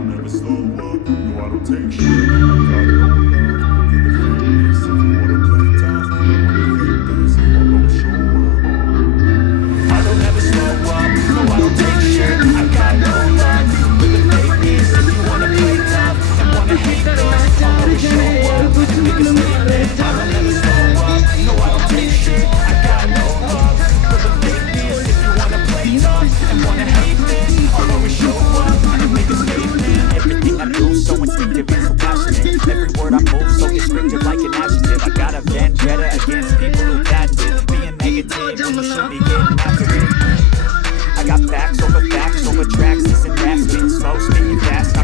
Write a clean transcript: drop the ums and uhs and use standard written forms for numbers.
don't ever slow up, no I don't take shit. I got no love for the fakeness. If you wanna play tough, you wanna hate this, I'll go show up. I don't ever slow up, no I don't take shit. I got no love for the fakeness. If you wanna play tough and wanna hate this, I'll go show up. Make a statement. I don't ever slow up, no I don't take shit. I got no love for the fakeness. If you wanna play tough and wanna hate this, I'll always show up and make a statement. Everything I do so instinctive and so passionate. Every word I move so descriptive like an adjective. I got a vendetta against people who patented being negative when you should be getting after it. I got facts over tracks, this and that, spitting slow, spitting fast.